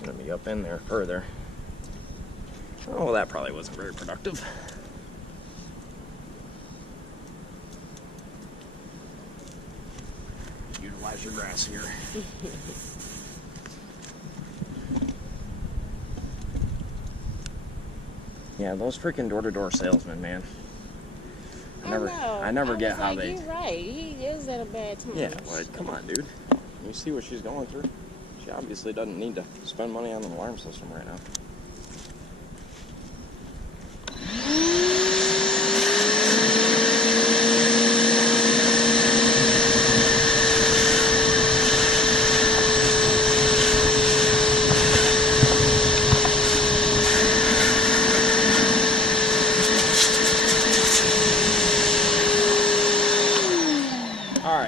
gonna be up in there further. Oh, well, that probably wasn't very productive. Utilize your grass here. Yeah, those freaking door-to-door salesmen, man. I never get how they. You're right. He is at a bad time. Yeah, like, come on, dude. You see what she's going through? She obviously doesn't need to spend money on an alarm system right now.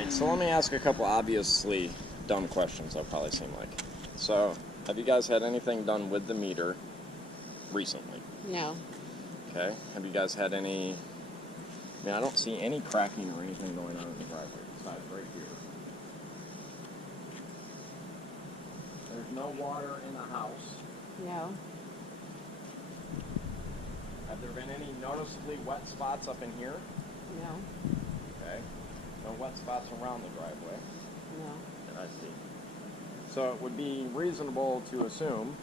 So let me ask a couple obviously dumb questions, they'll probably seem like. So, have you guys had anything done with the meter recently? No. Okay. Have you guys had any... I mean, I don't see any cracking or anything going on in the driveway besides right here. There's no water in the house. No. Have there been any noticeably wet spots up in here? No. Okay. No wet spots around the driveway. No. And I see. So it would be reasonable to assume,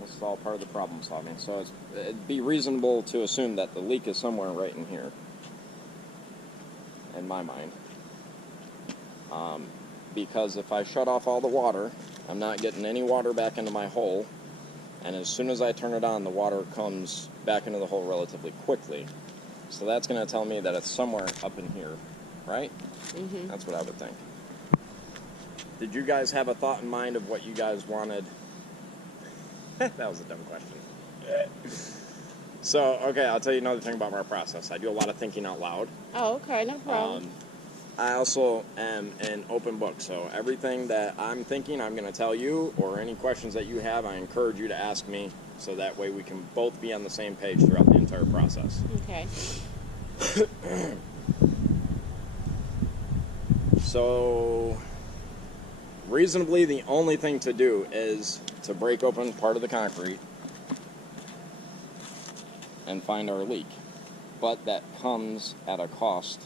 this is all part of the problem solving, so it'd be reasonable to assume that the leak is somewhere right in here, in my mind. Because if I shut off all the water, I'm not getting any water back into my hole, and as soon as I turn it on, the water comes back into the hole relatively quickly. So that's going to tell me that it's somewhere up in here, right? Mm-hmm. That's what I would think. Did you guys have a thought in mind of what you guys wanted? That was a dumb question. So, okay, I'll tell you another thing about my process. I do a lot of thinking out loud. Oh, okay, no problem. I also am an open book, so everything that I'm thinking, I'm going to tell you, or any questions that you have, I encourage you to ask me, so that way we can both be on the same page throughout the entire process. Okay. So, reasonably, the only thing to do is to break open part of the concrete and find our leak. But that comes at a cost,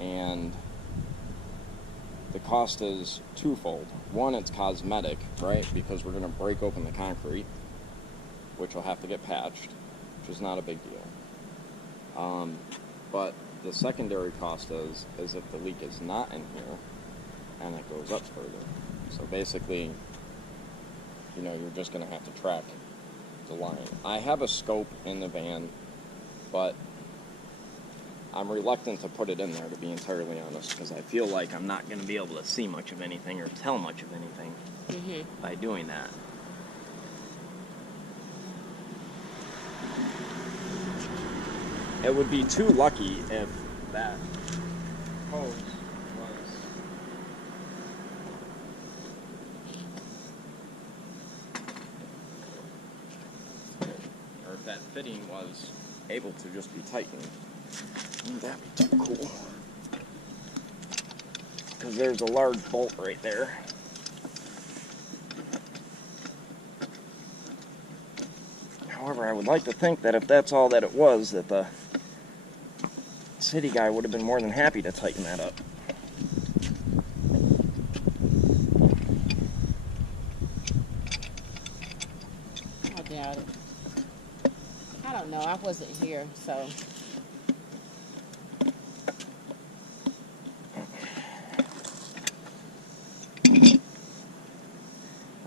and the cost is twofold. One, it's cosmetic, right? Because we're going to break open the concrete, which will have to get patched, which is not a big deal. But the secondary cost is if the leak is not in here, and it goes up further. So basically, you're just going to have to track the line. I have a scope in the van, but I'm reluctant to put it in there, to be entirely honest, because I feel like I'm not going to be able to see much of anything or tell much of anything by doing that. It would be too lucky if that hose was... or if that fitting was able to just be tightened. Wouldn't that be too cool? Because there's a large bolt right there. However, I would like to think that if that's all that it was, that the city guy would have been more than happy to tighten that up. I doubt it. I don't know. I wasn't here, so.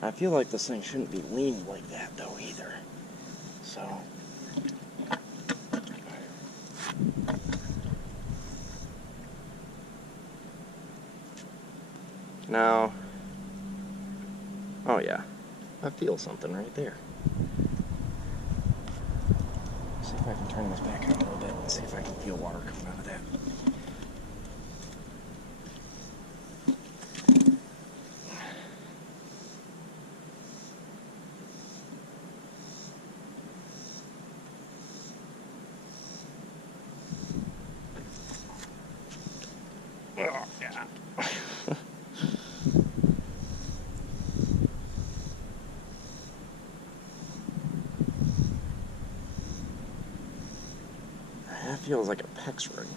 I feel like this thing shouldn't be leaned like that, though, either. So. Now. Oh, yeah. I feel something right there. See if I can turn this back on a little bit and see if I can feel water coming out of that. Oh, yeah. feels like a PEX ring.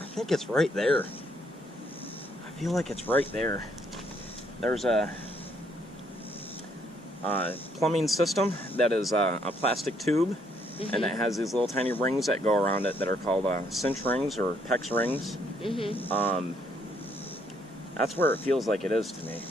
I think it's right there. I feel like it's right there. There's a plumbing system that is a plastic tube, and it has these little tiny rings that go around it that are called cinch rings or PEX rings. That's where it feels like it is to me.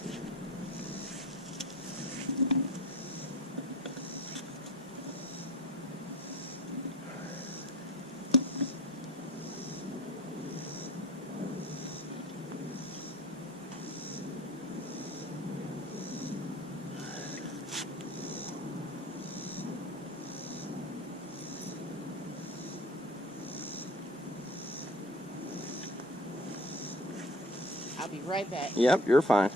I'll be right back. Yep, you're fine.